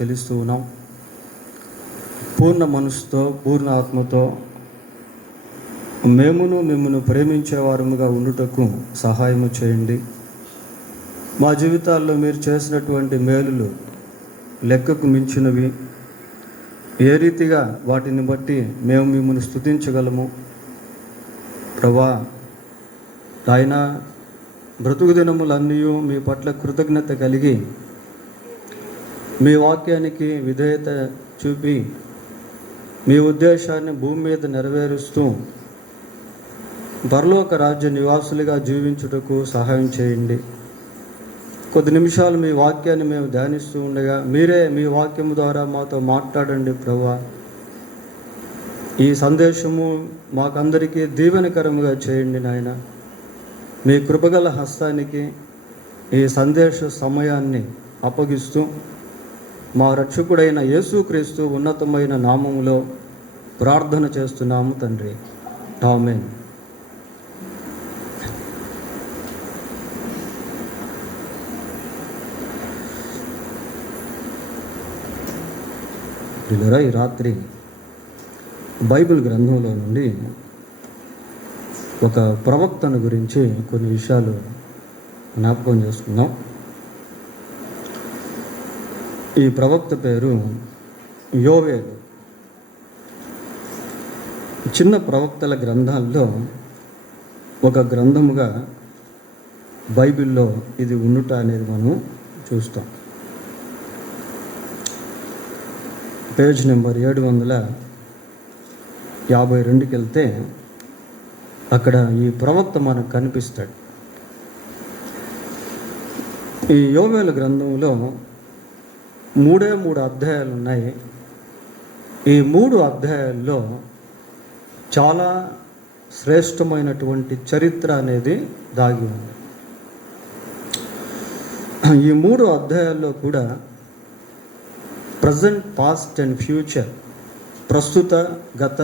చెల్లిస్తూ ఉన్నాం. పూర్ణ మనసుతో, పూర్ణ ఆత్మతో మిమ్మల్ని ప్రేమించేవారముగా ఉండుటకు సహాయము చేయండి. మా జీవితాల్లో మీరు చేసినటువంటి మేలులు లెక్కకు మించినవి. ఏ రీతిగా వాటిని బట్టి మేము మిమ్మల్ని స్తుతించగలము ప్రభా. ఆయన బ్రతుకు దినములన్నీ మీ పట్ల కృతజ్ఞత కలిగి మీ వాక్యానికి విధేయత చూపి మీ ఉద్దేశాన్ని భూమి మీద నెరవేరుస్తూ పరలోక రాజ్య నివాసులుగా జీవించుటకు సహాయం చేయండి. కొద్ది నిమిషాలు మీ వాక్యాన్ని మేము ధ్యానిస్తూ ఉండగా మీరే మీ వాక్యం ద్వారా మాతో మాట్లాడండి ప్రభువా. ఈ సందేశము మాకందరికీ దీవెనకరముగా చేయండి నాయన. మీ కృపగల హస్తానికి ఈ సందేశ సమయాన్ని అప్పగిస్తూ మా రక్షకుడైన యేసుక్రీస్తు ఉన్నతమైన నామములో ప్రార్థన చేస్తున్నాము తండ్రి, ఆమేన్. ఈ రాత్రి బైబిల్ గ్రంథంలో నుండి ఒక ప్రవక్తను గురించి కొన్ని విషయాలు జ్ఞాపకం చేసుకుందాం. ఈ ప్రవక్త పేరు యోవేలు. చిన్న ప్రవక్తల గ్రంథాల్లో ఒక గ్రంథముగా బైబిల్లో ఇది ఉండుట అనేది మనం చూస్తాం. పేజ్ నెంబర్ 752కి వెళ్తే అక్కడ ఈ ప్రవక్త మనకు కనిపిస్తాడు. ఈ యోవేలు గ్రంథంలో 3 అధ్యాయాలు ఉన్నాయి. ఈ 3 అధ్యాయాల్లో చాలా శ్రేష్టమైనటువంటి చరిత్ర అనేది దాగి ఉంది. ఈ 3 అధ్యాయాల్లో కూడా ప్రజెంట్, పాస్ట్ అండ్ ఫ్యూచర్, ప్రస్తుత, గత,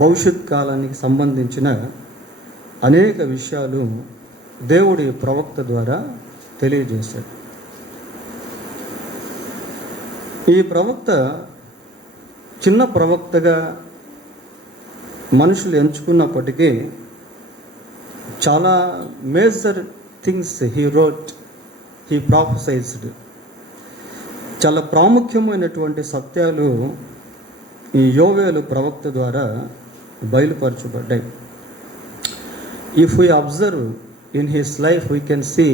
భవిష్యత్ కాలానికి సంబంధించిన అనేక విషయాలు దేవుడి ప్రవక్త ద్వారా తెలియజేశాడు. ఈ ప్రవక్త చిన్న ప్రవక్తగా మనుషులు ఎంచుకున్నప్పటికీ చాలా major things he wrote, he prophesied. చాలా ప్రాముఖ్యమైనటువంటి సత్యాలు ఈ యోవేలు ప్రవక్త ద్వారా బయలుపరచబడ్డాయి. If we observe in his life we can see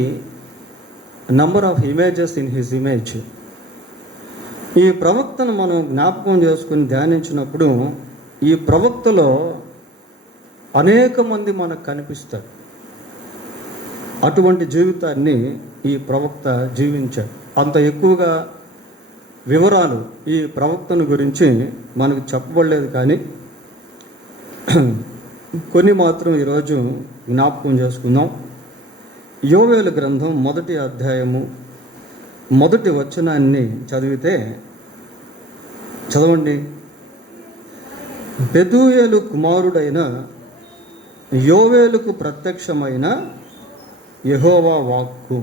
number of images in his image. ఈ ప్రవక్తను మనం జ్ఞాపకం చేసుకుని ధ్యానించినప్పుడు ఈ ప్రవక్తలో అనేక మంది మనకు కనిపిస్తారు. అటువంటి జీవితాన్ని ఈ ప్రవక్త జీవించాడు. అంత ఎక్కువగా వివరాలు ఈ ప్రవక్తను గురించి మనకు చెప్పబడలేదు, కానీ కొన్ని మాత్రం ఈరోజు జ్ఞాపకం చేసుకుందాం. యోవేలు గ్రంథం 1వ అధ్యాయము 1వ వచనాన్ని చదవండి. బెతూయేలు కుమారుడైన యోవేలుకు ప్రత్యక్షమైన యెహోవా వాక్కు.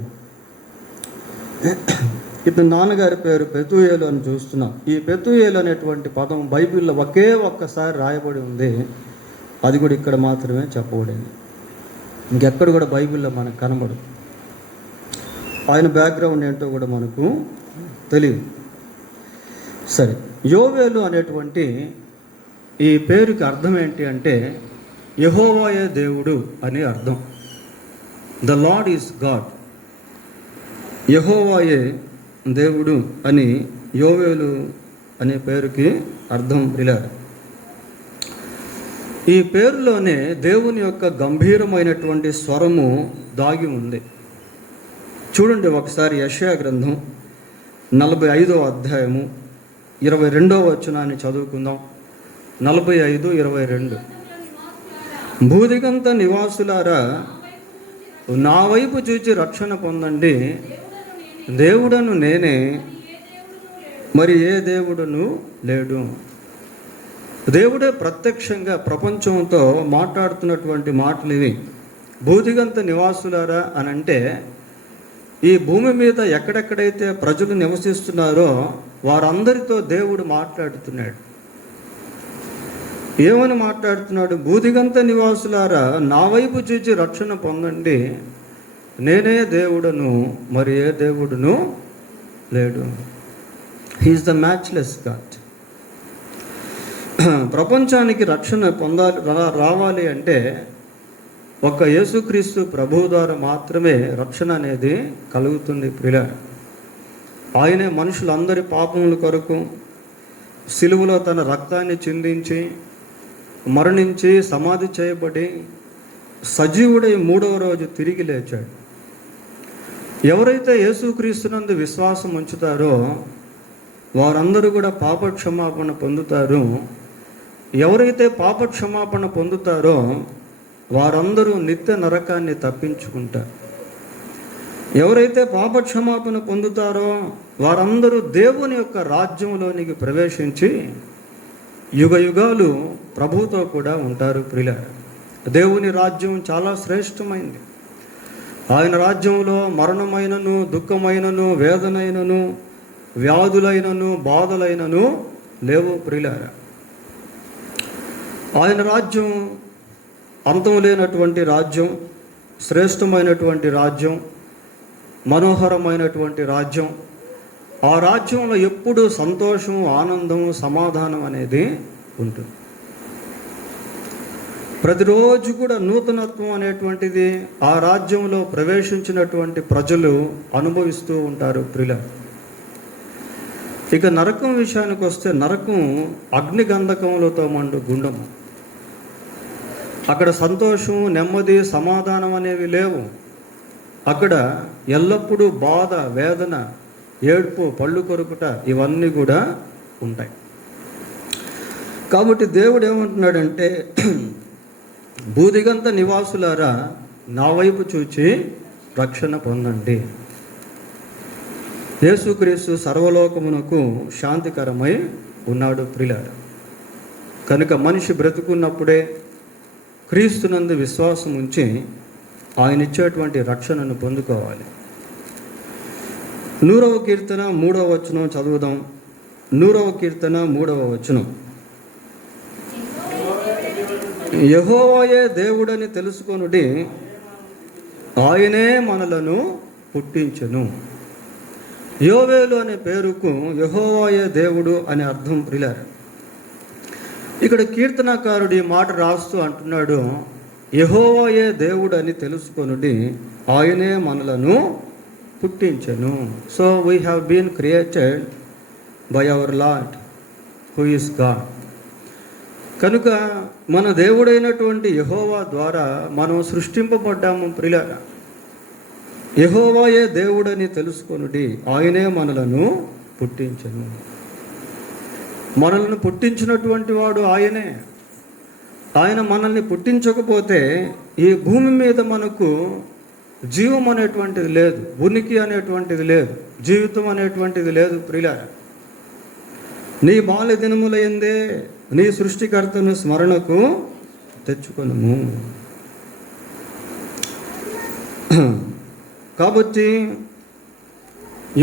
ఇతని నాన్నగారి పేరు బెతూయేలు అని చూస్తున్నాం. ఈ బెతూయేలు అనేటువంటి పదం బైబిల్లో ఒకే ఒక్కసారి రాయబడి ఉంది. అది కూడా ఇక్కడ మాత్రమే చెప్పబడింది. ఇంకెక్కడ కూడా బైబిల్లో మనకు కనబడదు. ఆయన బ్యాక్గ్రౌండ్ ఏంటో కూడా మనకు తెలియదు. సరే, యోవేలు అనేటువంటి ఈ పేరుకి అర్థం ఏంటి అంటే యెహోవాయే దేవుడు అని అర్థం. The lord is God. యెహోవాయే దేవుడు అని యోవేలు అనే పేరుకి అర్థం. ఇలా ఈ పేరులోనే దేవుని యొక్క గంభీరమైనటువంటి స్వరము దాగి ఉంది. చూడండి ఒకసారి యెషయా గ్రంథం 45వ అధ్యాయము 22వ వచనాన్ని చదువుకుందాం. 45:22. భూదిగంత నివాసులారా, నా వైపు చూచి రక్షణ పొందండి. దేవుడను నేనే, మరి ఏ దేవుడును లేడు. దేవుడే ప్రత్యక్షంగా ప్రపంచంతో మాట్లాడుతున్నటువంటి మాటలు ఇవి. భూదిగంత నివాసులారా అని అంటే ఈ భూమి మీద ఎక్కడెక్కడైతే ప్రజలు నివసిస్తున్నారో వారందరితో దేవుడు మాట్లాడుతున్నాడు. ఏమని మాట్లాడుతున్నాడు? బూదిగంత నివాసులారా, నా వైపు చూచి రక్షణ పొందండి, నేనే దేవుడను, మరి ఏ దేవుడును లేడు. He is the matchless God. ప్రపంచానికి రక్షణ రావాలి అంటే ఒక్క యేసుక్రీస్తు ప్రభువు ద్వారా మాత్రమే రక్షణ అనేది కలుగుతుంది ప్రియులారా. ఆయనే మనుషులందరి పాపముల కొరకు సిలువలో తన రక్తాన్ని చిందించి మరణించి సమాధి చేయబడి సజీవుడై 3వ రోజు తిరిగి లేచాడు. ఎవరైతే యేసుక్రీస్తునందు విశ్వాసం ఉంచుతారో వారందరూ కూడా పాపక్షమాపణ పొందుతారు. ఎవరైతే పాపక్షమాపణ పొందుతారో వారందరూ నిత్య నరకాన్ని తప్పించుకుంటారు. ఎవరైతే పాపక్షమాపణ పొందుతారో వారందరూ దేవుని యొక్క రాజ్యంలోనికి ప్రవేశించి యుగ యుగాలు ప్రభువుతో కూడా ఉంటారు ప్రియులారా. దేవుని రాజ్యం చాలా శ్రేష్టమైంది. ఆయన రాజ్యంలో మరణమైనను, దుఃఖమైనను, వేదనైనను, వ్యాధులైనను, బాధలైనను లేవు ప్రియులారా. ఆయన రాజ్యం అంతం లేనటువంటి రాజ్యం, శ్రేష్టమైనటువంటి రాజ్యం, మనోహరమైనటువంటి రాజ్యం. ఆ రాజ్యంలో ఎప్పుడూ సంతోషం, ఆనందం, సమాధానం అనేది ఉంటుంది. ప్రతిరోజు కూడా నూతనత్వం అనేటువంటిది ఆ రాజ్యంలో ప్రవేశించినటువంటి ప్రజలు అనుభవిస్తూ ఉంటారు ప్రియుల. ఇక నరకం విషయానికి వస్తే, నరకం అగ్నిగంధకములతో మండు గుండము. అక్కడ సంతోషం, నెమ్మది, సమాధానం అనేవి లేవు. అక్కడ ఎల్లప్పుడూ బాధ, వేదన, ఏడ్పు, పళ్ళు కొరుకుట ఇవన్నీ కూడా ఉంటాయి. కాబట్టి దేవుడు ఏమంటున్నాడంటే, బూదిగంత నివాసులారా, నా వైపు చూచి రక్షణ పొందండి. యేసుక్రీస్తు సర్వలోకమునకు శాంతికరమై ఉన్నాడు ప్రియులారా. కనుక మనిషి బ్రతుకున్నప్పుడే క్రీస్తునందు విశ్వాసం ఉంచి ఆయన ఇచ్చేటువంటి రక్షణను పొందుకోవాలి. 100వ కీర్తన 3వ వచనం చదువుదాం. 100వ కీర్తన 3వ వచనం. యెహోవాయే దేవుడని తెలుసుకొనుడి, ఆయనే మనలను పుట్టించెను. యోవేలు అనే పేరుకు యెహోవాయే దేవుడు అనే అర్థం ప్రియులారా. ఇక్కడ కీర్తనకారుడు ఈ మాట రాస్తూ అంటున్నాడు, యెహోవాయే దేవుడు అని తెలుసుకొనుడి, ఆయనే మనలను పుట్టించెను. So we have been created by our Lord who is God. కనుక మన దేవుడైనటువంటి యెహోవా ద్వారా మనం సృష్టింపబడ్డాము ప్రియులారా. యెహోవాయే దేవుడని తెలుసుకొనుడి, ఆయనే మనలను పుట్టించెను. మనల్ని పుట్టించినటువంటి వాడు ఆయనే. ఆయన మనల్ని పుట్టించకపోతే ఈ భూమి మీద మనకు జీవం అనేటువంటిది లేదు, ఉనికి అనేటువంటిది లేదు, జీవితం అనేటువంటిది లేదు ప్రియులారా. నీ బాల్య దినములయందే నీ సృష్టికర్తను స్మరణకు తెచ్చుకొనుము. కాబట్టి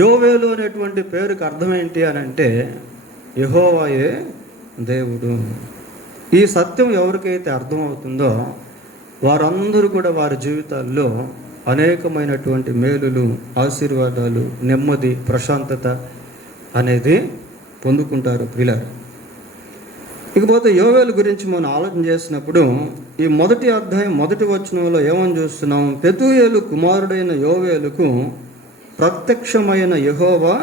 యోవేలు అనేటువంటి పేరుకి అర్థం ఏంటి అని అంటే, యెహోవాయే దేవుడు. ఈ సత్యం ఎవరికైతే అర్థమవుతుందో వారందరూ కూడా వారి జీవితాల్లో అనేకమైనటువంటి మేలులు, ఆశీర్వాదాలు, నెమ్మది, ప్రశాంతత అనేది పొందుకుంటారు ప్రియులారా. ఇకపోతే యోవేలు గురించి మనం ఆలోచన చేసినప్పుడు ఈ 1వ అధ్యాయం 1వ వచనంలో ఏమని చూస్తున్నాం? పెతూయేలు కుమారుడైన యోవేలుకు ప్రత్యక్షమైన యెహోవా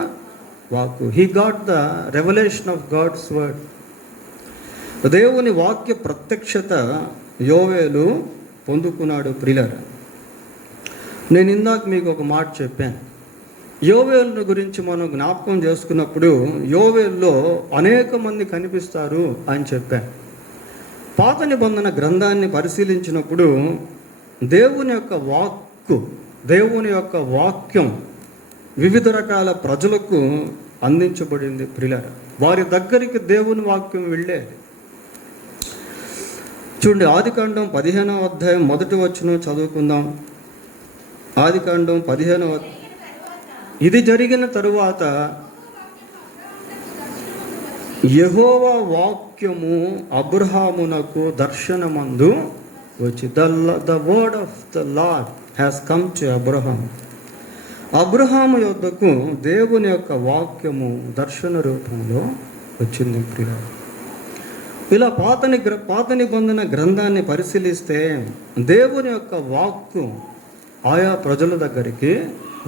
వాక్కు. He got the revolution of God's word. దేవుని వాక్య ప్రత్యక్షత యోవేలు పొందుకున్నాడు ప్రియులారా. నేను ఇందాక మీకు ఒక మాట చెప్పాను. యోవేలు గురించి మనం జ్ఞాపకం చేసుకున్నప్పుడు యోవేల్లో అనేక మంది కనిపిస్తారు అని చెప్పాను. పాత నిబంధన గ్రంథాన్ని పరిశీలించినప్పుడు దేవుని యొక్క వాక్యం వివిధ రకాల ప్రజలకు అందించబడింది ప్రియులారా. వారి దగ్గరికి దేవుని వాక్యం వెళ్ళేది. చూడండి, ఆదికాండం 15వ అధ్యాయం 1వ వచనం చదువుకుందాం. ఆదికాండం 15వ. ఇది జరిగిన తరువాత యెహోవా వాక్యము అబ్రహామునకు దర్శనమందు వచ్చి the word of the lord has come to Abraham. Abraham యొద్దకు దేవుని యొక్క వాక్యము దర్శన రూపంలో వచ్చింది ప్రియులారా. ఇలా పాత నిబంధన గ్రంథాన్ని పరిశీలిస్తే దేవుని యొక్క వాక్కు ఆయా ప్రజల దగ్గరికి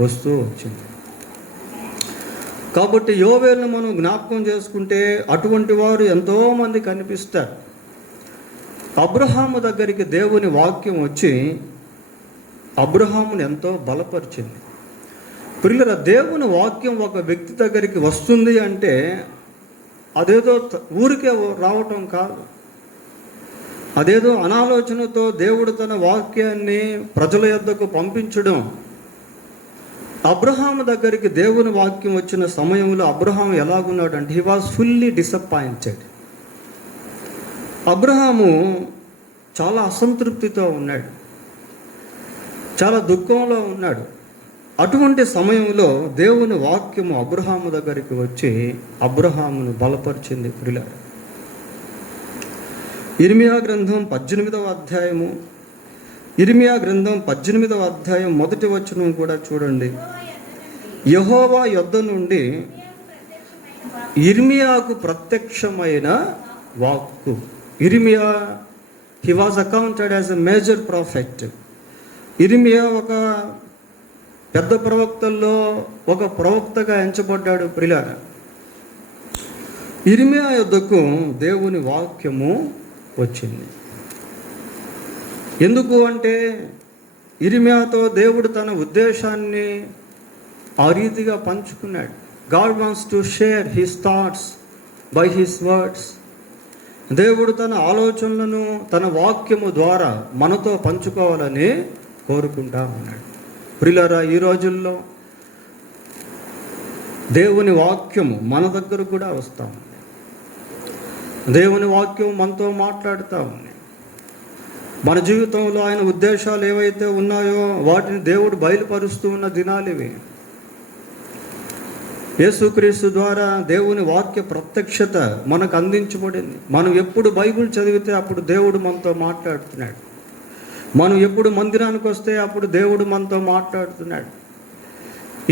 వస్తూ వచ్చింది. కాబట్టి యోవేలును మనం జ్ఞాపకం చేసుకుంటే అటువంటి వారు ఎంతోమంది కనిపిస్తారు. అబ్రహాము దగ్గరికి దేవుని వాక్యం వచ్చి అబ్రహామును ఎంతో బలపరిచింది. ప్రియులారా, దేవుని వాక్యం ఒక వ్యక్తి దగ్గరికి వస్తుంది అంటే అదేదో ఊరికే రావటం కాదు. అదేదో అనాలోచనతో దేవుడు తన వాక్యాన్ని ప్రజల యొద్దకు పంపించడం. అబ్రహాము దగ్గరికి దేవుని వాక్యం వచ్చిన సమయంలో అబ్రహాము ఎలాగున్నాడు అంటే he was fully disappointed. Abraham చాలా అసంతృప్తితో ఉన్నాడు, చాలా దుఃఖంలో ఉన్నాడు. అటువంటి సమయంలో దేవుని వాక్యము అబ్రహాము దగ్గరికి వచ్చి అబ్రహామును బలపరిచింది ప్రియులారా. ఇర్మియా గ్రంథం 18వ అధ్యాయము, ఇర్మియా గ్రంథం 18వ అధ్యాయం 1వ వచనం కూడా చూడండి. యెహోవా యొద్ద నుండి ఇర్మియాకు ప్రత్యక్షమైన వాక్కు. ఇర్మియా he was accounted as a major prophet. ఇర్మియా ఒక పెద్ద ప్రవక్తల్లో ఒక ప్రవక్తగా ఎంచబడ్డాడు ప్రియులారా. ఇర్మియా యొద్దకు దేవుని వాక్యము వచ్చింది. ఎందుకు అంటే ఇర్మియాతో దేవుడు తన ఉద్దేశాన్ని ఆ రీతిగా పంచుకున్నాడు. God wants to share his thoughts by his words. దేవుడు తన ఆలోచనలను తన వాక్యము ద్వారా మనతో పంచుకోవాలని కోరుకుంటా ఉన్నాడు. ప్రియులారా, ఈ రోజుల్లో దేవుని వాక్యము మన దగ్గర కూడా వస్తూ ఉంది. దేవుని వాక్యం మనతో మాట్లాడుతూ ఉంది. మన జీవితంలో ఆయన ఉద్దేశాలు ఏవైతే ఉన్నాయో వాటిని దేవుడు బయలుపరుస్తూ ఉన్న దినాలు ఇవి. యేసుక్రీస్తు ద్వారా దేవుని వాక్య ప్రత్యక్షత మనకు అందించబడింది. మనం ఎప్పుడు బైబిల్ చదివితే అప్పుడు దేవుడు మనతో మాట్లాడుతున్నాడు. మనం ఎప్పుడు మందిరానికి వస్తే అప్పుడు దేవుడు మనతో మాట్లాడుతున్నాడు.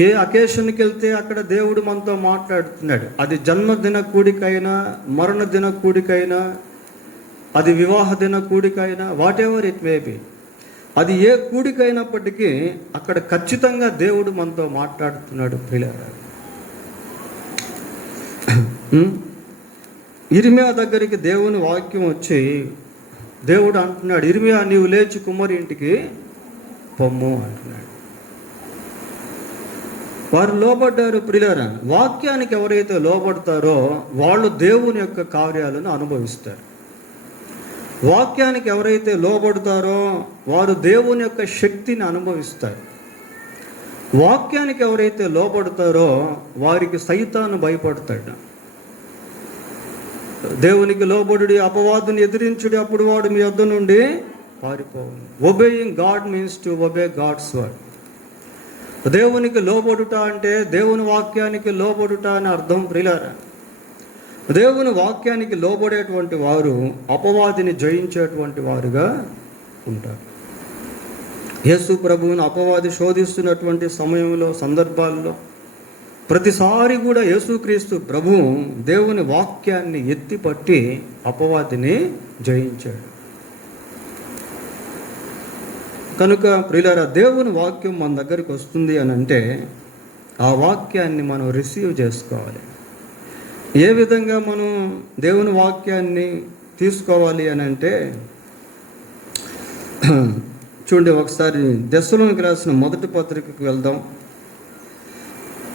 ఏ అకేషన్కి వెళ్తే అక్కడ దేవుడు మనతో మాట్లాడుతున్నాడు. అది జన్మదిన కూడికైనా, మరణ దిన కూడికైనా, అది వివాహ దిన కూడికైనా, whatever it may be, అది ఏ కూడికైనప్పటికీ అక్కడ ఖచ్చితంగా దేవుడు మనతో మాట్లాడుతున్నాడు ప్రియులారా. ఇర్మియా దగ్గరికి దేవుని వాక్యం వచ్చి దేవుడు అంటున్నాడు, ఇర్మియా నీవు లేచి కుమ్మరి ఇంటికి పొమ్ము అంటున్నాడు. వారు లోబడ్డారు ప్రియులారా. వాక్యానికి ఎవరైతే లోబడతారో వాళ్ళు దేవుని యొక్క కార్యాలను అనుభవిస్తారు. వాక్యానికి ఎవరైతే లోబడతారో వారు దేవుని యొక్క శక్తిని అనుభవిస్తారు. వాక్యానికి ఎవరైతే లోబడతారో వారికి సైతాను భయపడతాడు. దేవునికి లోబడుడి, అపవాదుని ఎదిరించుడి, అప్పుడు వాడు మీ వద్ద నుండి పారిపోవును. Obeying God means to obey God's word. దేవునికి లోబడుట అంటే దేవుని వాక్యానికి లోబడుట అని అర్థం ప్రియులారా. దేవుని వాక్యానికి లోబడేటువంటి వారు అపవాదిని జయించేటువంటి వారుగా ఉంటారు. యేసు ప్రభువును అపవాది శోధిస్తున్నటువంటి సమయంలో, సందర్భాల్లో ప్రతిసారి కూడా యేసుక్రీస్తు ప్రభువు దేవుని వాక్యాన్ని ఎత్తిపట్టి అపవాదిని జయించాడు. కనుక ప్రియులారా, దేవుని వాక్యం మన దగ్గరికి వస్తుంది అని అంటే ఆ వాక్యాన్ని మనం రిసీవ్ చేసుకోవాలి. ఏ విధంగా మనం దేవుని వాక్యాన్ని తీసుకోవాలి అని అంటే చూడండి, ఒకసారి దెస్సలోనికి రాసిన మొదటి పత్రికకు వెళ్దాం.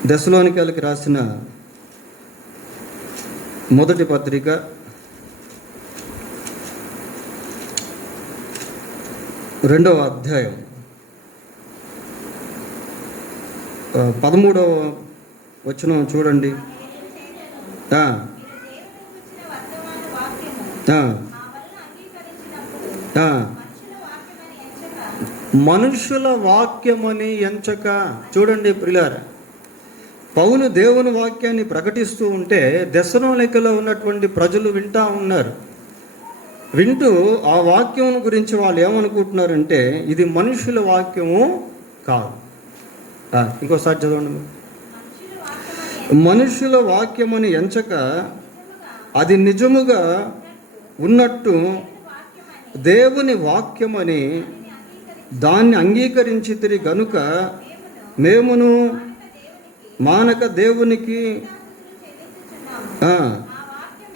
దెస్సలోనికీయులకు రాసిన మొదటి పత్రిక 2వ అధ్యాయం 13వ వచనం చూడండి. మనుషుల వాక్యమని ఎంచక. చూడండి ప్రియులారా, పౌలు దేవుని వాక్యాన్ని ప్రకటిస్తూ ఉంటే దెస్సలోనికలో ఉన్నటువంటి ప్రజలు వింటూ ఉన్నారు. వింటూ ఆ వాక్యం గురించి వాళ్ళు ఏమనుకుంటున్నారంటే ఇది మనుషుల వాక్యము కాదు. ఇంకోసారి చదవండి. మనుషుల వాక్యమని ఎంచక అది నిజముగా ఉన్నట్టు దేవుని వాక్యమని దాన్ని అంగీకరించితిరి గనుక మేమును మానక దేవునికి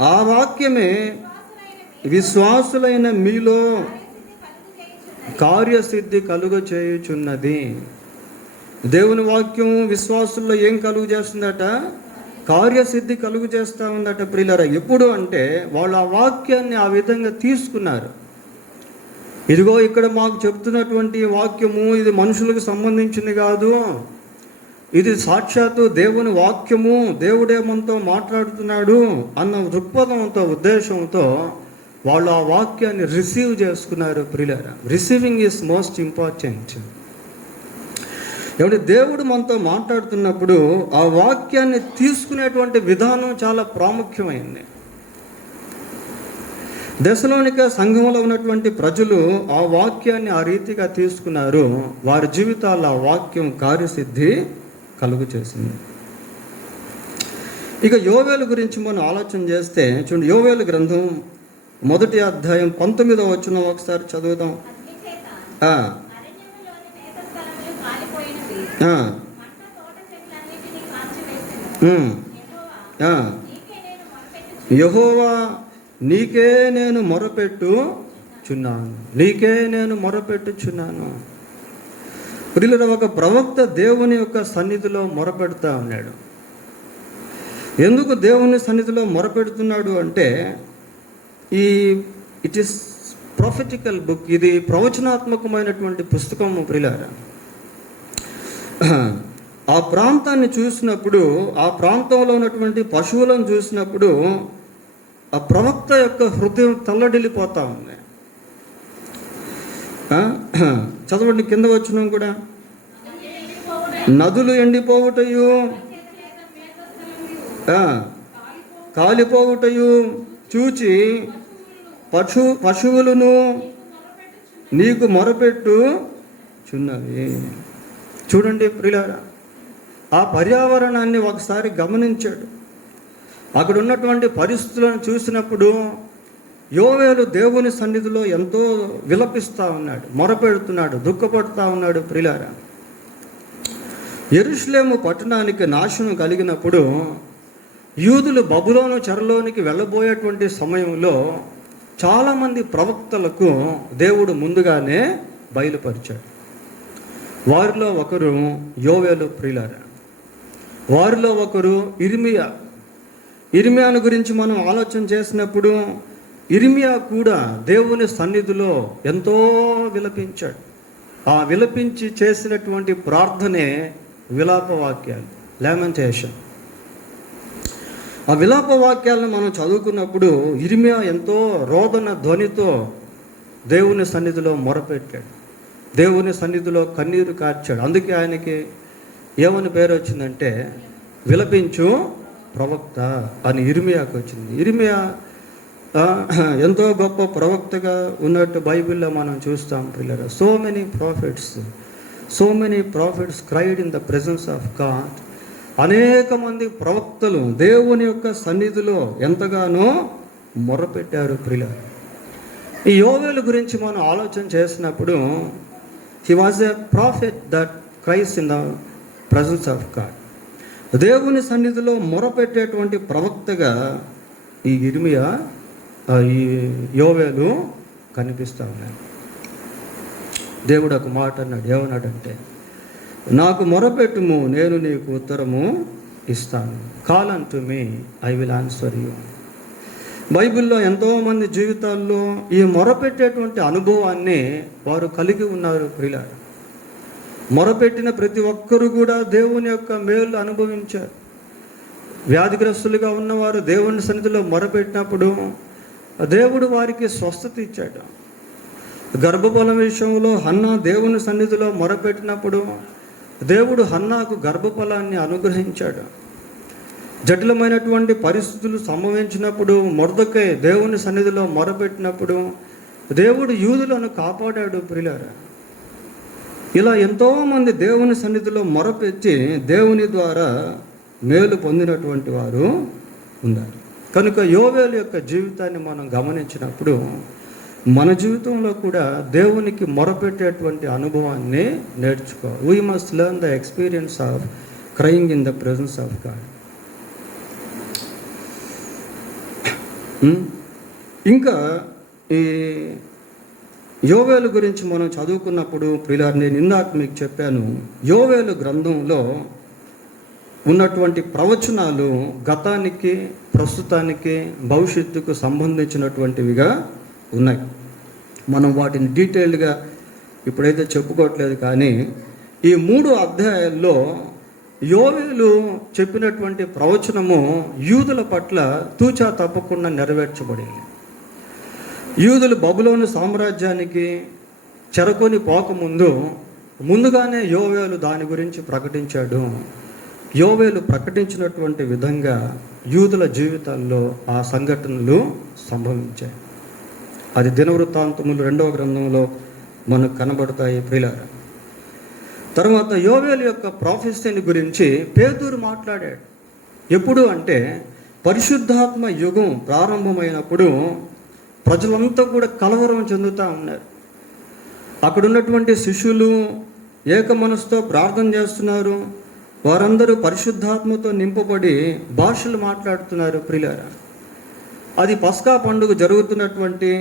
ఆ వాక్యమే విశ్వాసులైన మీలో కార్యసిద్ధి కలుగ చేయుచున్నది. దేవుని వాక్యం విశ్వాసుల్లో ఏం కలుగు చేస్తుందట? కార్యసిద్ధి కలుగు చేస్తూ ఉందట ప్రియులారా. ఎప్పుడు అంటే వాళ్ళు ఆ వాక్యాన్ని ఆ విధంగా తీసుకున్నారు. ఇదిగో ఇక్కడ మాకు చెప్తున్నటువంటి వాక్యము ఇది మనుషులకు సంబంధించింది కాదు, ఇది సాక్షాత్తు దేవుని వాక్యము, దేవుడే మనతో మాట్లాడుతున్నాడు అన్న దృక్పథంతో ఉద్దేశంతో వాళ్ళు ఆ వాక్యాన్ని రిసీవ్ చేసుకున్నారు ప్రియులారా. Receiving is most important. ఏమంటే దేవుడు మనతో మాట్లాడుతున్నప్పుడు ఆ వాక్యాన్ని తీసుకునేటువంటి విధానం చాలా ప్రాముఖ్యమైంది. దెస్సలోనిక సంఘంలో ఉన్నటువంటి ప్రజలు ఆ వాక్యాన్ని ఆ రీతిగా తీసుకున్నారు. వారి జీవితాల్లో ఆ వాక్యం కార్యసిద్ధి కలుగు చేసింది. ఇక యోవేలు గురించి మనం ఆలోచన చేస్తే చూడండి, యోవేలు గ్రంథం 1వ అధ్యాయం 19వ వచనం ఒకసారి చదువుదాం. యెహోవా నీకే నేను మొరపెట్టుచున్నాను, నీకే నేను మొరపెట్టుచున్నాను. ప్రియులారా, ఒక ప్రవక్త దేవుని యొక్క సన్నిధిలో మొరపెడుతూ ఉన్నాడు. ఎందుకు దేవుని సన్నిధిలో మొరపెడుతున్నాడు అంటే ఇట్ ఈస్ ప్రొఫెటికల్ బుక్. ఇది ప్రవచనాత్మకమైనటువంటి పుస్తకము ప్రియులారా. ఆ ప్రాంతాన్ని చూసినప్పుడు, ఆ ప్రాంతంలో ఉన్నటువంటి పశువులను చూసినప్పుడు ఆ ప్రవక్త యొక్క హృదయం తల్లడిల్లిపోతా ఉంది. చదవండి కింద వచ్చిన కూడా, నదులు ఎండిపోవుటయు కాలిపోవుటయు చూచి పశువులను నీకు మొరపెట్టుచున్నవి. చూడండి ప్రియులారా, ఆ పర్యావరణాన్ని ఒకసారి గమనించాడు. అక్కడ ఉన్నటువంటి పరిస్థితులను చూసినప్పుడు యోవేలు దేవుని సన్నిధిలో ఎంతో విలపిస్తూ ఉన్నాడు, మొరపెడుతున్నాడు, దుఃఖపడుతూ ఉన్నాడు. ప్రియులారా, యెరూషలేము పట్టణానికి నాశనం కలిగినప్పుడు యూదులు బబులోను చెరలోనికి వెళ్ళబోయేటువంటి సమయంలో చాలామంది ప్రవక్తలకు దేవుడు ముందుగానే బయలుపరిచాడు. వారిలో ఒకరు యోవేలు ప్రియులారా. వారిలో ఒకరు ఇర్మియాను గురించి మనం ఆలోచన చేసినప్పుడు ఇర్మియా కూడా దేవుని సన్నిధిలో ఎంతో విలపించాడు. ఆ విలపించి చేసినటువంటి ప్రార్థనే విలాప వాక్యాలు, లామెంటేషన్. ఆ విలాప వాక్యాలను మనం చదువుకున్నప్పుడు ఇర్మియా ఎంతో రోదన ధ్వనితో దేవుని సన్నిధిలో మొరపెట్టాడు, దేవుని సన్నిధిలో కన్నీరు కార్చాడు. అందుకే ఆయనకి ఏమని పేరు వచ్చిందంటే విలపించు ప్రవక్త అని ఇర్మియాకు వచ్చింది. ఇర్మియా ఎంతో గొప్ప ప్రవక్తగా ఉన్నట్టు బైబిల్లో మనం చూస్తాం పిల్లలు. So many profits cried in the presence of God. అనేక మంది ప్రవక్తలు దేవుని యొక్క సన్నిధిలో ఎంతగానో మొర్రపెట్టారు పిల్లలు. ఈ యోవేలు గురించి మనం ఆలోచన చేసినప్పుడు he was a prophet that cries in the presence of God. దేవుని సన్నిధిలో మొరపెట్టేటువంటి ప్రవక్తగా ఈ ఇర్మియా, ఈ యోవేలు కనిపిస్తూ ఉన్నాడు. దేవుడు ఒక మాట అన్నాడు, ఏమన్నాడంటే నాకు మొరపెట్టుము నేను నీకు ఉత్తరము ఇస్తాను. Call unto me I will answer you. బైబిల్లో ఎంతోమంది జీవితాల్లో ఈ మొరపెట్టేటువంటి అనుభవాన్ని వారు కలిగి ఉన్నారు ప్రియులారా. మొరపెట్టిన ప్రతి ఒక్కరు కూడా దేవుని యొక్క మేలు అనుభవించారు. వ్యాధిగ్రస్తులుగా ఉన్నవారు దేవుని సన్నిధిలో మొరపెట్టినప్పుడు దేవుడు వారికి స్వస్థత ఇచ్చాడు. గర్భఫలం విషయంలో హన్నా దేవుని సన్నిధిలో మొరపెట్టినప్పుడు దేవుడు హన్నాకు గర్భఫలాన్ని అనుగ్రహించాడు. జటిలమైనటువంటి పరిస్థితులు సంభవించినప్పుడు మొర్దెకై దేవుని సన్నిధిలో మొరపెట్టినప్పుడు దేవుడు యూదులను కాపాడాడు ప్రియులారా. ఇలా ఎంతోమంది దేవుని సన్నిధిలో మొరపెట్టి దేవుని ద్వారా మేలు పొందినటువంటి వారు ఉన్నారు. కనుక యోవేలు యొక్క జీవితాన్ని మనం గమనించినప్పుడు మన జీవితంలో కూడా దేవునికి మొరపెట్టేటువంటి అనుభవాన్ని నేర్చుకోవాలి. We must learn the experience of crying in the presence of God. ఇంకా ఈ యోవేలు గురించి మనం చదువుకున్నప్పుడు ప్రియులారా, నేను ఇందాక మీకు చెప్పాను, యోవేలు గ్రంథంలో ఉన్నటువంటి ప్రవచనాలు గతానికి, ప్రస్తుతానికి, భవిష్యత్తుకు సంబంధించినటువంటివిగా ఉన్నాయి. మనం వాటిని డీటెయిల్డ్గా ఇప్పుడైతే చెప్పుకోవట్లేదు. కానీ ఈ 3 అధ్యాయాల్లో యోవేలు చెప్పినటువంటి ప్రవచనము యూదుల పట్ల తూచా తప్పకుండా నెరవేర్చబడింది. యూదులు బబులోను సామ్రాజ్యానికి చెరకొని పోకముందు ముందుగానే యోవేలు దాని గురించి ప్రకటించాడు. యోవేలు ప్రకటించినటువంటి విధంగా యూదుల జీవితాల్లో ఆ సంఘటనలు సంభవించాయి. అది దినవృత్తాంతములు 2వ గ్రంథంలో మనకు కనబడతాయి ప్రియులారా. తర్వాత యోవేలు యొక్క ప్రాఫెసీని గురించి పేతురు మాట్లాడాడు. ఎప్పుడు అంటే పరిశుద్ధాత్మ యుగం ప్రారంభమైనప్పుడు ప్రజలంతా కూడా కలవరం చెందుతూ ఉన్నారు. అక్కడ ఉన్నటువంటి శిష్యులు ఏక మనసుతో ప్రార్థన చేస్తున్నారు. వారందరూ పరిశుద్ధాత్మతో నింపబడి భాషలు మాట్లాడుతున్నారు ప్రియులారా. అది పస్కా పండుగ జరుగుతున్నటువంటి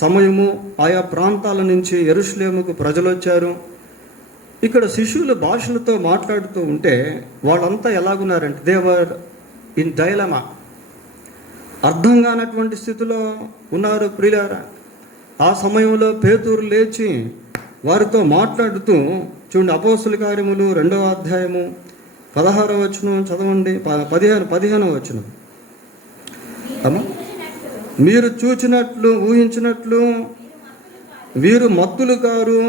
సమయము. ఆయా ప్రాంతాల నుంచి యెరూషలేముకు ప్రజలు వచ్చారు. ఇక్కడ శిష్యులు భాషలతో మాట్లాడుతూ ఉంటే వాళ్ళంతా ఎలాగున్నారంటే దే వర్ ఇన్ డైలమా, అర్థం కానటువంటి స్థితిలో ఉన్నారు ప్రియులారా. ఆ సమయంలో పేతురు లేచి వారితో మాట్లాడుతూ, చూడండి, అపోస్తుల కార్యములు 2వ అధ్యాయము 16వ వచనం చదవండి, 15వ వచనం. మీరు చూచినట్లు ఊహించినట్లు వీరు మత్తులు కారు.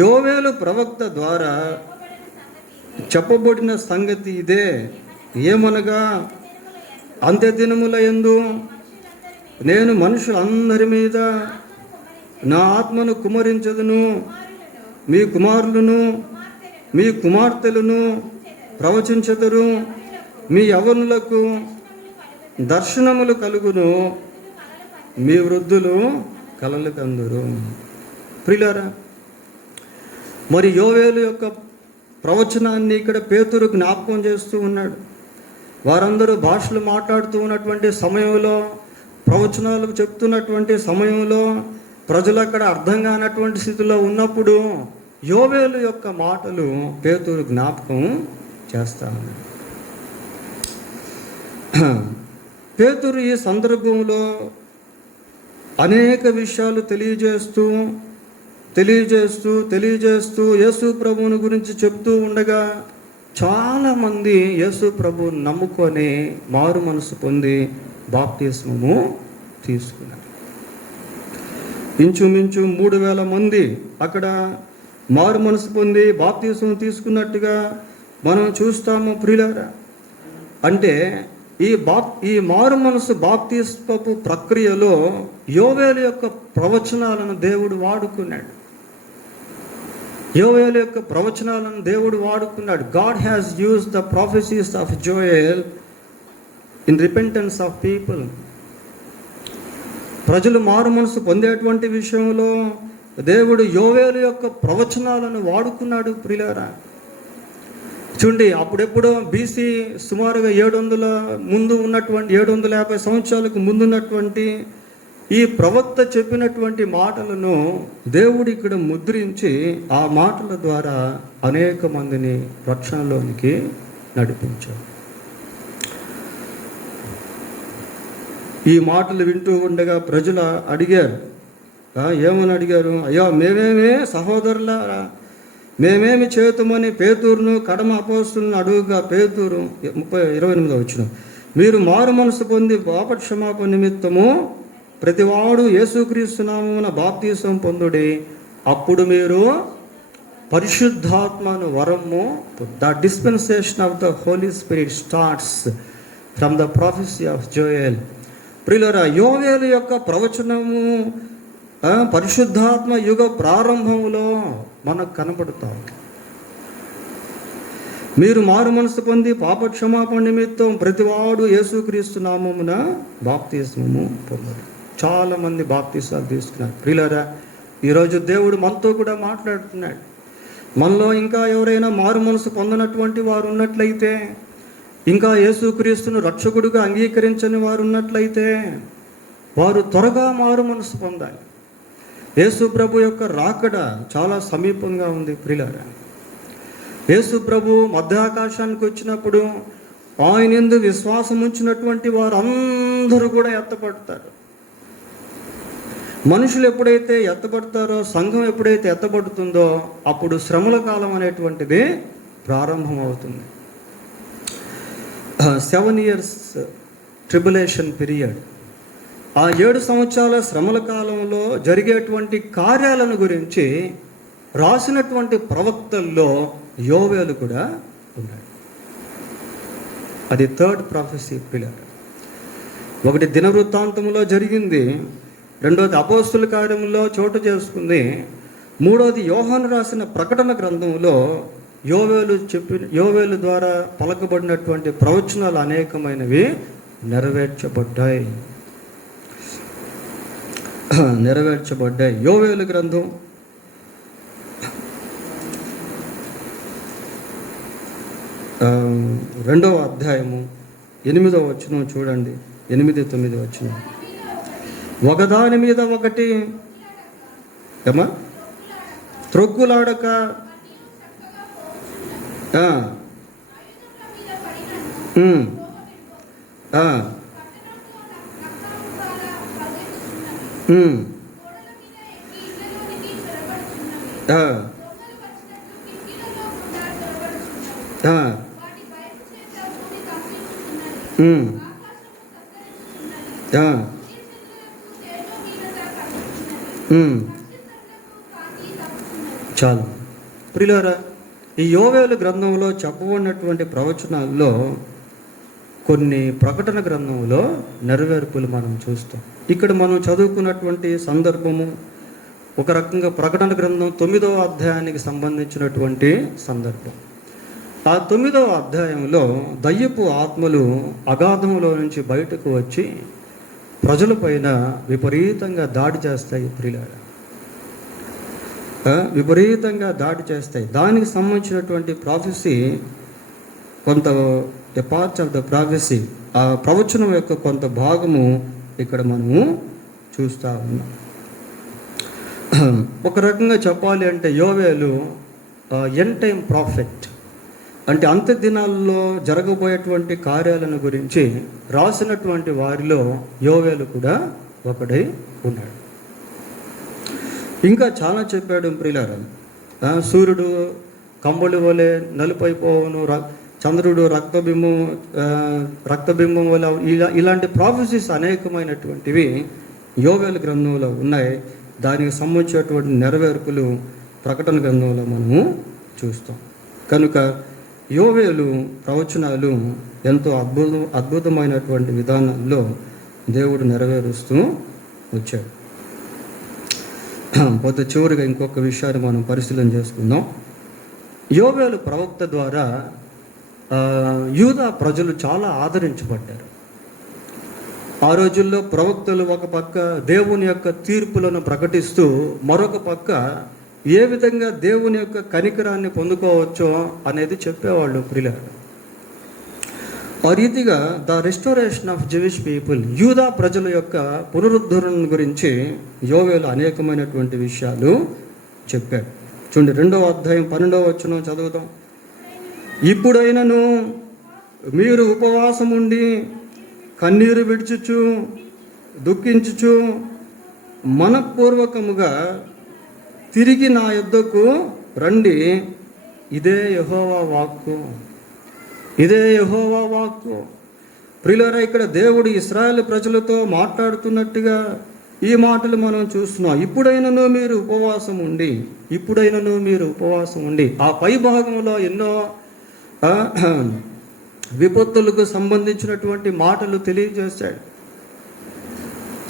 యోవేలు ప్రవక్త ద్వారా చెప్పబడిన సంగతి ఇదే. ఏమనగా అంత్య దినముల యందు నేను మనుషులందరి మీద నా ఆత్మను కుమ్మరించదును. మీ కుమారులను మీ కుమార్తెలను ప్రవచించెదరు. మీ యవ్వనులకు దర్శనములు కలుగును. మీ వృద్ధులు కలలు కందురు. ప్రియులారా, మరి యోవేలు యొక్క ప్రవచనాన్ని ఇక్కడ పేతురు జ్ఞాపకం చేస్తూ ఉన్నాడు. వారందరూ భాషలు మాట్లాడుతూ ఉన్నటువంటి సమయంలో, ప్రవచనాలు చెప్తున్నటువంటి సమయంలో ప్రజలు అక్కడ అర్థం కానటువంటి స్థితిలో ఉన్నప్పుడు యోవేలు యొక్క మాటలు పేతురు జ్ఞాపకం చేస్తా ఉన్నాడు. పేతురు ఈ సందర్భంలో అనేక విషయాలు తెలియజేస్తూ యేసు ప్రభువుని గురించి చెప్తూ ఉండగా చాలామంది యేసు ప్రభువుని నమ్ముకొని మారు మనసు పొంది బాప్తిస్మము తీసుకున్నారు. ఇంచుమించు 3,000 మంది అక్కడ మారు మనసు పొంది బాప్తిస్మం తీసుకున్నట్టుగా మనం చూస్తాము ప్రియులారా. అంటే ఈ మారు మనసు బాప్తిస్మపు ప్రక్రియలో యోవేలు యొక్క ప్రవచనాలను దేవుడు వాడుకున్నాడు. యోవేలు యొక్క ప్రవచనాలను దేవుడు వాడుకున్నాడు. God has used the prophecies of Joel in repentance of people. ప్రజలు మారు మనసు పొందేటువంటి విషయంలో దేవుడు యోవేలు యొక్క ప్రవచనాలను వాడుకున్నాడు ప్రియులారా. చూడండి, అప్పుడెప్పుడో బీసీ సుమారుగా 700 ముందు ఉన్నటువంటి 750 సంవత్సరాలకు ముందున్నటువంటి ఈ ప్రవక్త చెప్పినటువంటి మాటలను దేవుడు ఇక్కడ ముద్రించి ఆ మాటల ద్వారా అనేక మందిని రక్షణలోనికి నడిపించాడు. ఈ మాటలు వింటూ ఉండగా ప్రజలు అడిగారు, ఏమని అడిగారు? అయ్యో, మేమేమే సహోదరులారా, మేమేమి చేతుమని పేతురును కడమ అపోస్తులను అడుగుగా పేతురు 28వ వచనం, మీరు మారు మనసు పొంది పాపక్షమాపణ నిమిత్తము ప్రతివాడు యేసుక్రీస్తు నామమున బాప్తీసం పొందుడి, అప్పుడు మీరు పరిశుద్ధాత్మను వరము. The dispensation of the Holy Spirit starts from the prophecy of Joel. ప్రియులారా, యోవేలు యొక్క ప్రవచనము పరిశుద్ధాత్మ యుగ ప్రారంభంలో మనకు కనబడతాం. మీరు మారు మనసు పొంది పాపక్షమాపణ నిమిత్తం ప్రతివాడు యేసుక్రీస్తు నామమున బాప్తిస్మము పొందారు. చాలామంది బాప్తిసాలు తీసుకున్నారు. ప్రియులారా, ఈరోజు దేవుడు మనతో కూడా మాట్లాడుతున్నాడు. మనలో ఇంకా ఎవరైనా మారు మనసు పొందినటువంటి వారు ఉన్నట్లయితే, ఇంకా యేసుక్రీస్తును రక్షకుడుగా అంగీకరించని వారు ఉన్నట్లయితే, వారు త్వరగా మారు మనసు పొందాలి. యేసు ప్రభు యొక్క రాకడ చాలా సమీపంగా ఉంది. ప్రియులారా, యేసు ప్రభు మధ్యాకాశానికి వచ్చినప్పుడు ఆయన యందు విశ్వాసం ఉంచినటువంటి వారు అందరూ కూడా ఎత్తపడతారు. మనుషులు ఎప్పుడైతే ఎత్తపడతారో, సంఘం ఎప్పుడైతే ఎత్తపడుతుందో, అప్పుడు శ్రమల కాలం అనేటువంటిది ప్రారంభం అవుతుంది. 7 years ట్రిబులేషన్ పీరియడ్. ఆ 7 సంవత్సరాల శ్రమల కాలంలో జరిగేటువంటి కార్యాలను గురించి రాసినటువంటి ప్రవక్తల్లో యోవేలు కూడా ఉన్నాడు. అది 3rd prophecy పిల్లర్. ఒకటి దినవృత్తాంతంలో జరిగింది, రెండోది అపోస్తుల కార్యంలో చోటు చేసుకుంది, మూడోది యోహాను రాసిన ప్రకటన గ్రంథంలో యోవేలు ద్వారా పలకబడినటువంటి ప్రవచనాలు అనేకమైనవి నెరవేర్చబడ్డాయి. యోవేలు గ్రంథం 2వ అధ్యాయము 8వ వచనం చూడండి. 8-9 వచనం. ఒకదాని మీద ఒకటి త్రొక్కులాడక చాలు. ప్రియులారా, ఈ యోవేలు గ్రంథంలో చెప్పబడినటువంటి ప్రవచనాల్లో కొన్ని ప్రకటన గ్రంథంలో నెరవేర్పులు మనం చూస్తాం. ఇక్కడ మనం చదువుకున్నటువంటి సందర్భము ఒక రకంగా ప్రకటన గ్రంథం 9వ అధ్యాయానికి సంబంధించినటువంటి సందర్భం. ఆ 9వ అధ్యాయంలో దయ్యపు ఆత్మలు అగాధంలో నుంచి బయటకు వచ్చి ప్రజలపైన విపరీతంగా దాడి చేస్తాయి. ప్రియులారా, విపరీతంగా దాడి చేస్తాయి. దానికి సంబంధించినటువంటి ప్రాఫెసీ కొంత పార్ట్స్ ఆఫ్ ద ప్రాఫెసీ, ఆ ప్రవచనం యొక్క కొంత భాగము ఇక్కడ మనము చూస్తూ ఉన్నాం. ఒక రకంగా చెప్పాలి అంటే యోవేలు ఎండ్ టైమ్ ప్రాఫెట్, అంటే అంత్య దినాల్లో జరగబోయేటువంటి కార్యాలను గురించి రాసినటువంటి వారిలో యోవేలు కూడా ఒకడై ఉన్నాడు. ఇంకా చాలా చెప్పాడు. ప్రియులారా, సూర్యుడు కంబళి వలె నలుపైపోవును, చంద్రుడు రక్తబింబం వల్ల, ఇలాంటి ప్రాఫెసీస్ అనేకమైనటువంటివి యోవేలు గ్రంథంలో ఉన్నాయి. దానికి సంబంధించినటువంటి నెరవేర్పులు ప్రకటన గ్రంథంలో మనము చూస్తాం. కనుక యోవేలు ప్రవచనాలు ఎంతో అద్భుతమైనటువంటి విధానంలో దేవుడు నెరవేరుస్తూ వచ్చాడు. పోతే చివరిగా ఇంకొక విషయాన్ని మనం పరిశీలన చేసుకుందాం. యోవేలు ప్రవక్త ద్వారా యూదా ప్రజలు చాలా ఆదరించబడ్డారు. ఆ రోజుల్లో ప్రవక్తలు ఒక పక్క దేవుని యొక్క తీర్పులను ప్రకటిస్తూ, మరొక పక్క ఏ విధంగా దేవుని యొక్క కనికరాన్ని పొందుకోవచ్చో అనేది చెప్పేవాళ్ళు. ప్రియులారా, ఆ రీతిగా the restoration of Jewish people, యూదా ప్రజల యొక్క పునరుద్ధరణ గురించి యోవేలు అనేకమైనటువంటి విషయాలు చెప్పాడు. చూడండి, 2వ అధ్యాయం 12వ వచనం చదువుతాం. ఇప్పుడైనను మీరు ఉపవాసం ఉండి కన్నీరు విడుచుచు దుఃఖించుచు మనపూర్వకముగా తిరిగి నా యొద్దకు రండి. ఇదే యెహోవా వాక్కు. ప్రియులారా, ఇక్కడ దేవుడు ఇశ్రాయేలు ప్రజలతో మాట్లాడుతున్నట్టుగా ఈ మాటలు మనం చూస్తున్నాం. ఇప్పుడైనను మీరు ఉపవాసం ఉండి ఆ పై భాగంలో ఎన్నో విపత్తులకు సంబంధించినటువంటి మాటలు తెలియజేశాడు.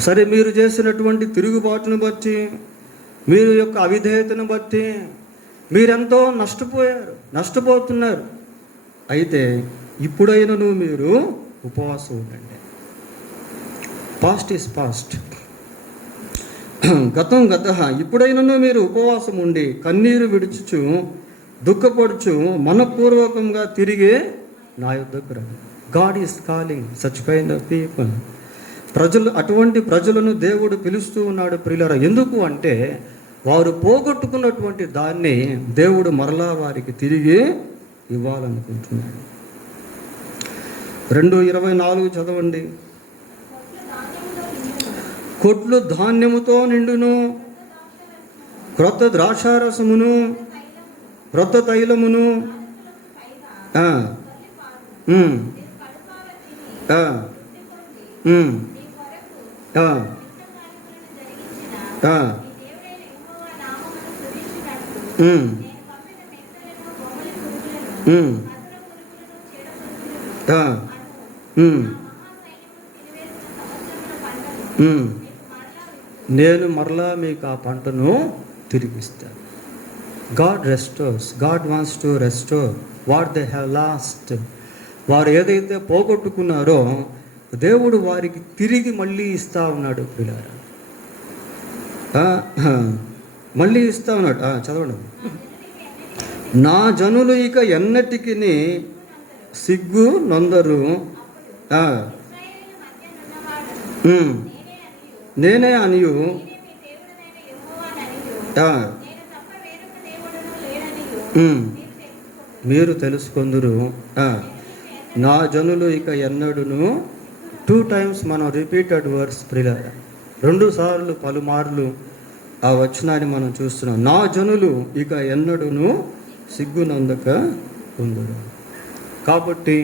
సరే, మీరు చేసినటువంటి తిరుగుబాటును బట్టి, మీరు యొక్క అవిధేయతను బట్టి మీరెంతో నష్టపోతున్నారు. అయితే ఇప్పుడైనను మీరు ఉపవాసం ఉండండి. పాస్ట్ ఈజ్ పాస్ట్, గతం గత. ఇప్పుడైనను మీరు ఉపవాసం ఉండి కన్నీరు విడుచుచు దుఃఖపడుచు మనపూర్వకంగా తిరిగి నా యుద్ధకు రండి. God is calling such kind of people. అటువంటి ప్రజలను దేవుడు పిలుస్తూ ఉన్నాడు ప్రియులారా. ఎందుకు అంటే వారు పోగొట్టుకున్నటువంటి దాన్ని దేవుడు మరలా వారికి తిరిగి ఇవ్వాలనుకుంటున్నాడు. 2:24 చదవండి. కొట్లు ధాన్యముతో నిండును, క్రొత్త ద్రాక్షారసమును, క్రొత్త తైలమును, నేను మరలా మీకు ఆ పంటను తిరిగిస్తాను. God restores. God wants to restore what they have lost. వారు ఏదైతే పోగొట్టుకున్నారో దేవుడు వారికి తిరిగి మళ్ళీ ఇస్తా ఉన్నాడు పిల్లారా. మళ్ళీ ఇస్తా ఉన్నాడు. చదవండి. నా జనులు ఇక ఎన్నటికి సిగ్గు నొందరు, నేనే అనియు మీరు తెలుసుకొందురు. నా జనులు ఇక ఎన్నడును. 2 times మనం రిపీటెడ్ వర్డ్స్ ప్రియులారా, 2 సార్లు పలుమార్లు ఆ వచనాన్ని మనం చూస్తున్నాం. నా జనులు ఇక ఎన్నడును సిగ్గునందక ఉందరు. కాబట్టి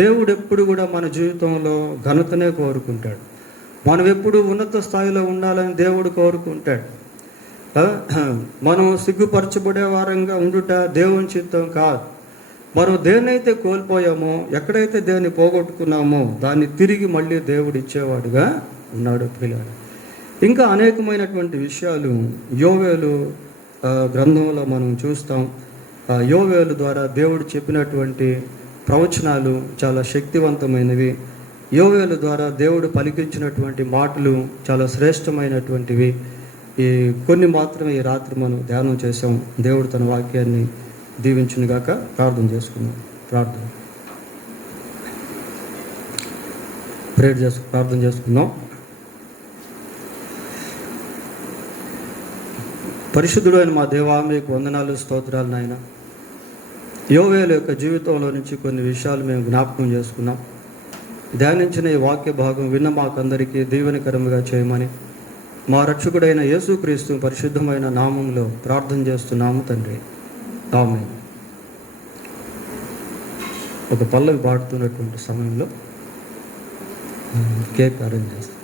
దేవుడు ఎప్పుడు కూడా మన జీవితంలో ఘనతనే కోరుకుంటాడు. మనం ఎప్పుడు ఉన్నత స్థాయిలో ఉండాలని దేవుడు కోరుకుంటాడు. మనం సిగ్గుపరచబడే వారంగా ఉండుట దేవుని చిత్తం కాదు. మనం దేన్నైతే కోల్పోయామో, ఎక్కడైతే దేన్ని పోగొట్టుకున్నామో దాన్ని తిరిగి మళ్ళీ దేవుడు ఇచ్చేవాడుగా ఉన్నాడు పిల్లలు. ఇంకా అనేకమైనటువంటి విషయాలు యోవేలు గ్రంథంలో మనం చూస్తాం. యోవేలు ద్వారా దేవుడు చెప్పినటువంటి ప్రవచనాలు చాలా శక్తివంతమైనవి. యోవేలు ద్వారా దేవుడు పలికించినటువంటి మాటలు చాలా శ్రేష్టమైనటువంటివి. ఈ కొన్ని మాత్రమే ఈ రాత్రి మనం ధ్యానం చేసాం. దేవుడు తన వాక్యాన్ని దీవించునుగాక. ప్రార్థన చేసుకుందాం. ప్రార్థన చేసుకుందాం. పరిశుద్ధుడు అయిన మా దేవా, మీకు వందనాలు, స్తోత్రాలు నాయన. యోవేలు యొక్క జీవితంలో నుంచి కొన్ని విషయాలు మేము జ్ఞాపకం చేసుకున్నాం. ధ్యానించిన ఈ వాక్య భాగం విన్న మాకందరికీ దీవెనకరముగా చేయమని మా రక్షకుడైన యేసుక్రీస్తు పరిశుద్ధమైన నామంలో ప్రార్థన చేస్తున్నాము తండ్రి. ఆమేన్. ఒక పల్లవి పాడుతున్నటువంటి సమయంలో కేక్ అరేంజ్ చేస్తాం.